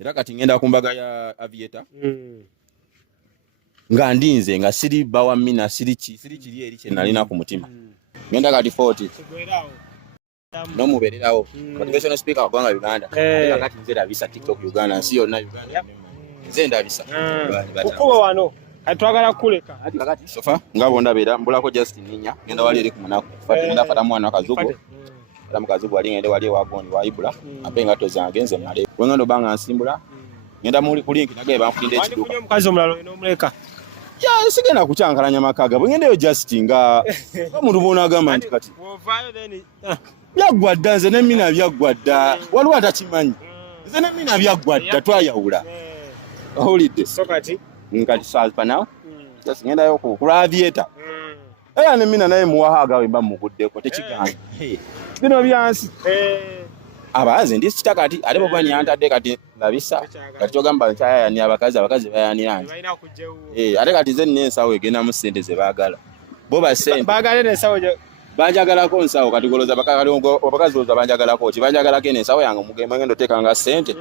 era kati ngenda ku mbaga ya Aviator nga ndinze nga siri bawa Mina siri kiri eri kye nalina ku mutima ngenda kati 40 no mubererawo motivational speaker wa Gonga Uganda kati nze Labisa TikTok Uganda nsi yonna Uganda nze Labisa ukuba wano atwagala kuleka kati sofa ngabo ndabera mbulako Justin Ninya ngenda wali eri ku munako ngenda fata mwana akazugo ala mukazugo wali ngende wali wagondi wa Ibula apenga tozange nze male wengando banga nsimbula ngenda muli kulink nagaye bamfulinde ekiduka wali mukazi omulalo eno omuleka ya sigenda kucyankalanya makaga bwengendeyo Justin nga omuntu bona agamba nti kati wovayo then byagwadda nze ne Mina byagwadda waliwo atakimanyi nze ne Mina byagwadda twayawula owulidde so kati nkati salpa naw just ngendayo ku Aviator era ne Mina naye muwahaga wemba muguddeko tekiganga bino byansi abaze ndi sitakati ate baba nyantadde kati Labisa kati ogamba nkyaya ni abakazi bayaniranje ate kati nze nensawo egenda mu sente ze baagala bo ba sente baagala nensawo banjagalako nsawo kati goloza abakazi boza banjagalako ki banjagalako ensawo yange mugema ngendo tekanga sente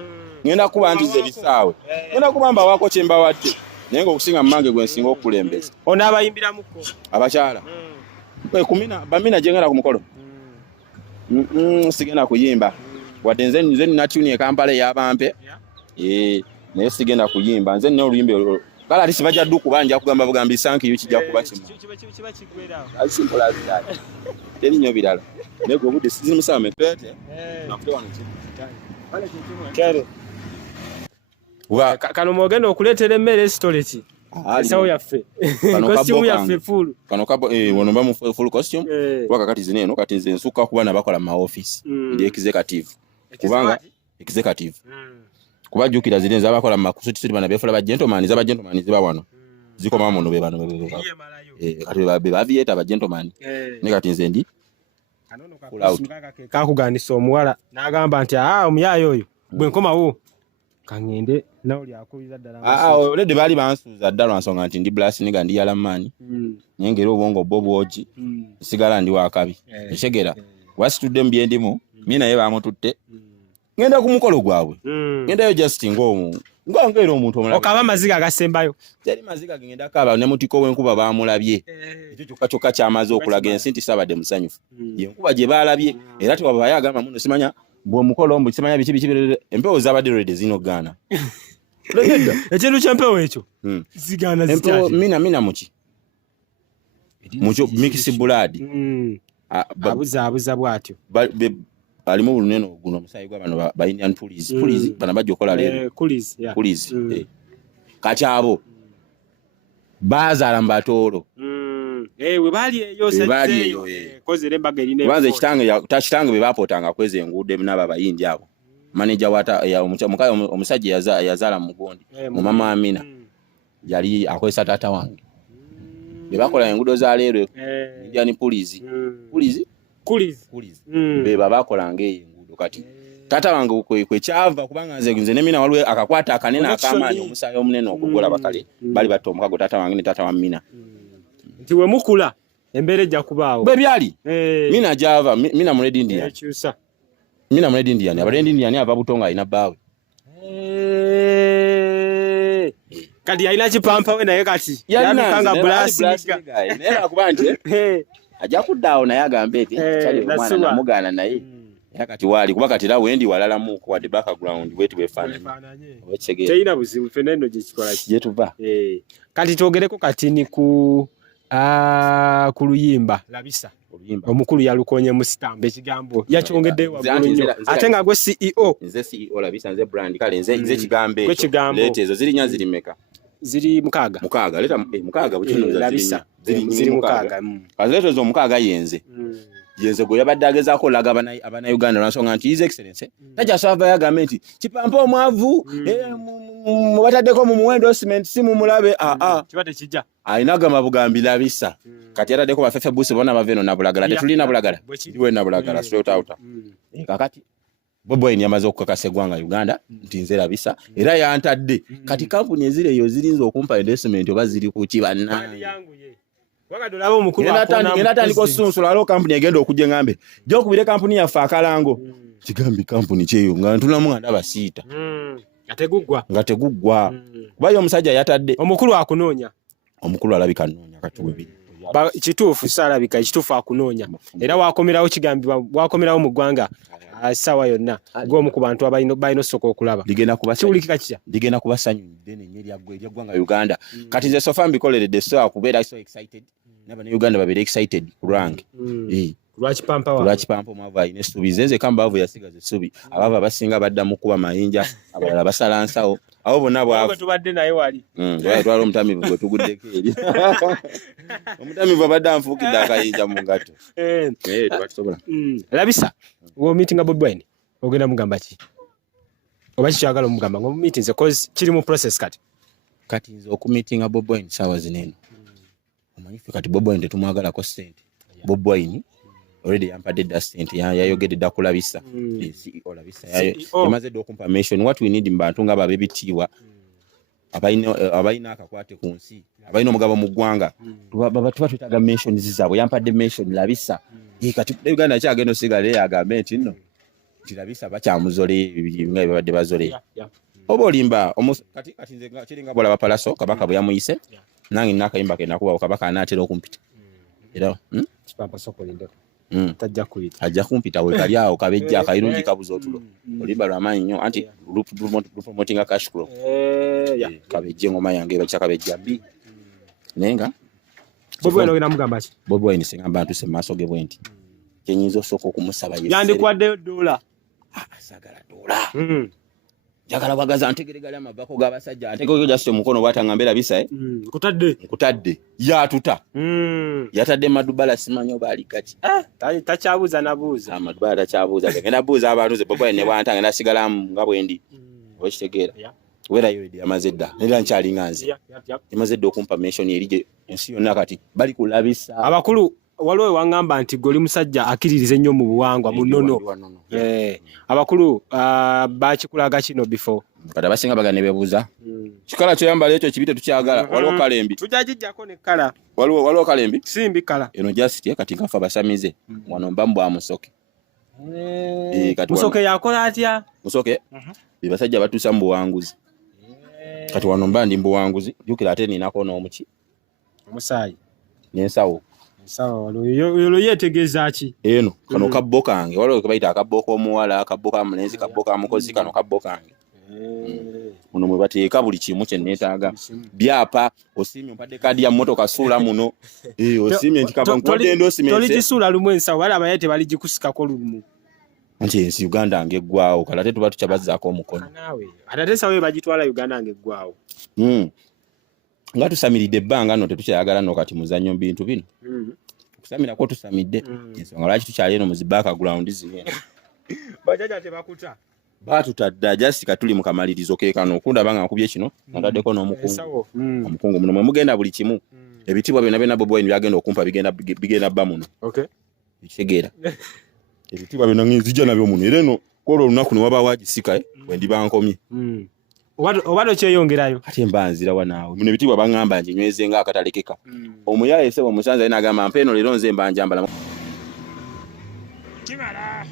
ngenda kuba nti ze bisaawe ngenda kubamba wako kyemba wadde naye okusinga mmange gwe nsinga okukulembeza ono abayimbira muko abakyala kumina bamina jengera ku mukolo sigenda kuyimba wadde nze nina tune Kampala y'abampe naye sigenda kuyimba nze nina oluyimba kala ati sibajja ddu kubanja kugamba bugambi sanki kijja kuba kimu kiba kigwera simple as that teri nyo birala nego obudde sizini musame twete nafuta wano kere wa kano mwogenda okuleetera emmere storage esawo yaffe costume yaffe full kano kabo wono ba mu full costume waka kati zineno kati nze nsuka kuba nabakola mu office ndi executive kubanga executive kubajukira zile zabakola mu makusuti siri bana befula ba gentleman ziba wano ziko mama no be bano kati ba Aviator ba gentleman ne kati nze ndi kanono kakuganisa omuwala n'agamba nti omuyayo oyo bwe nkomawo kangende nauli akubiza ddala olede bali bansuuza ddala nsonga nti ndi blast niga ndi yalamani nyengera obwongo boboji sigala ndi wakabi ekegera wasitudde mu byendimu Mina ye bamututte ngenda ku mukolo gwabwe ngendayo Justin ngongera omuntu omulala okaba maziga agasembayo teri maziga genda kaba ne mutiko w'enkuba baamulabye ekyo kyokka kyamaze okulaga ensi nti sabadde musanyufu yenkuba gye baalabye era tewaba yagamba muno simanya bwe mukolo mbu kimanya biki empewo zabadde ready zino gana ekintu ky'empewo ekyo zigana zitya Mina muki mucho mix blood abuza bwatyo alimu buluneno guno musayi gwa bano ba Indian police bana bajjo kola lero police kachabo bazala mbatoro we bali eyo sezeyo koze lembaga line banze kitange be bapotanga kweze engude naba bayindi abo manager wata ya omusajja yazala mugondi mu mama Mina yali akwesa tata wange be bakola engudo za lero Indian police be babakola engudo kati tata wange kwe kyava kubanga nze ne Mina waliwe akakwata akanena akamanya omusayo omunene okugola bakale bali bato omukago tata wange ne tata wa Mina nti we mukula embere jja kubaawo bwe byali Mina java Mina mu Red Indian Mina mu Red Indian aba Red Indian ava butonga ina bawe kadi yaina chipampa we naye kati yanukanga blast naye akubanje ajja kuddawo naye agambe eti kyali omwana namugana naye yakati wali kuba kati rawe ndi walala mu kwa the background wetu befananye wechegera teina buzibu fenendo je kikola yetuva kati togereko kati ni ku luyimba Labisa omukulu yalukonye mu stamp ekigambo yakyongedde waggulu nnyo ate nga gwe CEO nze CEO Labisa nze brand kale nze kigambe lete ezo ziri nya ziri meka ziri mukaaga leta mukaaga bukino Labisa ziri mukaaga kaleto zo mukaaga yenze go yabadde agezaako laga abana Uganda lwansonga nti his excellency tajja sava yagambe nti kipampa omwavu mubataddeko mu muwendo cement si mumulabe kibadde kijja ayinagamba bugambi Labisa kati yataddeko bafefe busi bona baveno nabulagala tetulina bulagala ndiwe nabulagala straight out kakati bobo yamaze okukakasa eggwanga Uganda nti nze Labisa era yantadde kati kampuni ezire eyo zirinza okumpa investment oba ziri ku kibanna wagadolabo omukulu ngenda tandika osunsula alo kampuni egenda okujja ngambe jja okubire kampuni yaffe akalango kigambi kampuni kyeyo nga ntunamu nga ndaba siita nga teguggwa kuba omusajja yatadde omukulu akunoonya omukulu alabika anoonya katuubiri kituufu saalabika ekituufu akunoonya era wakomerawo kigambibwa wakomerawo mu ggwanga essaawa yonna g'omu ku bantu balina osooka okulaba kiwulikika kitya ligenda kuba ssanyu ddene nnyo eryaggwanga Uganda kati nze sofa mbikoleredde so kubeera so excited n'Abannayuganda babeera excited ku lwange lwakipampa omwavu alina essuubi nze kambaavu yasigaza essuubi abaava abasinga badda mu kuba mayinja abalala basala nsawo abo bonna bwavu tubadde naye wali twala omutamivu gwe tuguddeko eri omutamivu abadde anfuukidde akayinja mu ngato tebatusobola labisa womiitinga Bobi Wine ogenda mugamba ki oba kikyagala omugamba ngaomumiitinze cause kiri mu process kati nze okumiitinga Bobi Wine saawa zineeno omanyife kati Bobi Wine tetumwagalako ssente Bobi Wine already yampadde dda ssente yayogedde dda kulabisa olabisa yamaze dda okumpermission what we need mbantu nga babebitiibwa abalina akakwate ku nsi abalina omugabo mu ggwanga tuba twetaaga mentions zaabwe yampadde mention labisa kati Uganda kyagenda osigala agambe nti nno labisa bakyamuzole nga babadde bazole oba olimba kati nze kiringa bwolaba palaso kabaka bwe yamuyise nange nina akayimba kenakubawo kabaka anaatera okumpita era ajja kumpita we kali awo kabejja akayirungi kabuza otulo olimba lwamaanyi nnyo anti lupromotinga cash crop kabejje ngoma yange bakya kabejja mbi naye nga Bobi Wine ogenda mugamba ki Bobi Wine singamba ntuse mu maaso ge bwe nti kyenyinza osooka okumusaba yandikwaddeyo $1 asagala $1 njagala bwagaza ntegeregali amabako g'abasajja ntegeyo jasite omukono bwatanga labisa nkutadde yatuta yatadde Madubala simanyi oba ali kati takyabuuza nabuuza Madubala takyabuuza genda buuza abantu ze Bobi Wine ne bwantanga nasigalamu nga bwendi okitegeera werayo edi amaze dda nera nkyalinga nze emaze dda okumpa mention erije ensi yonna kati bali kulabisa abakulu waliwo wangamba nti goli musajja akiririze nnyo mu buwangwa munono abakulu bakikulaga kino before kati abasinga bagane bebuuza kikala kyoyambala ekyo kibite tukyagala waliwo kalembi tujagijjako ne kala waliwo kalembi simbi kala eno jasiti kati ngafa abasamize wano mbamu bwa musoke musoke yakola atya musoke basajja batuusa mu buwanguzi kati wano mba ndi mu buwanguzi jjukira ate ninako n'omuki omusaayi n'ensawo sawa olwo yeetegeeza ki eno kano kabbo kange waliwo kebayita akabbo k'omuwala akabbo ka mulenzi kabbo ka mukozi kano kabbo kange muno mwe bateeka buli kimu kye neetaaga byapa osiimye ompadde kaadi ya mmotoka suula muno osiimye nti kabankuwadde endosimenti tolikisuula lumu ensawo bali abaye tebaligikusikako lumu anti ensi Uganda ng'eggwawo kala ate tuba tukyabazzaako omukono ate ate ensawo bagitwala Uganda ng'eggwawo nga tusamiridde ebbanga nno tetukyayagala nno kati muzannyo mu bintu bino okusamirako tusamidde ensonga lwaki tukyali eno mu zibaaka ground zino bajaja tebakuta batutadde ajasika tuli mu kamalirizo ke kano okundaba nga nkubye kino ntaddeko n'omukungu omukungu muno mwe mugenda buli kimu ebitibwa byonna byonna Bobi Wine byagenda okumpa bigenda bba muno ekitegeera ebitibwa byonna nzija nabyo muno era eno kola olunaku ne wabaawo agisika bwe ndiba nkomye oba nokyeyongerayo ate mbanzirawa naawe muno ebitibwa baŋŋamba nginyweze nga akatalekeka omuyaye sebo omusanza ye n'agamba mpeeno leero nze mbanjambala kimala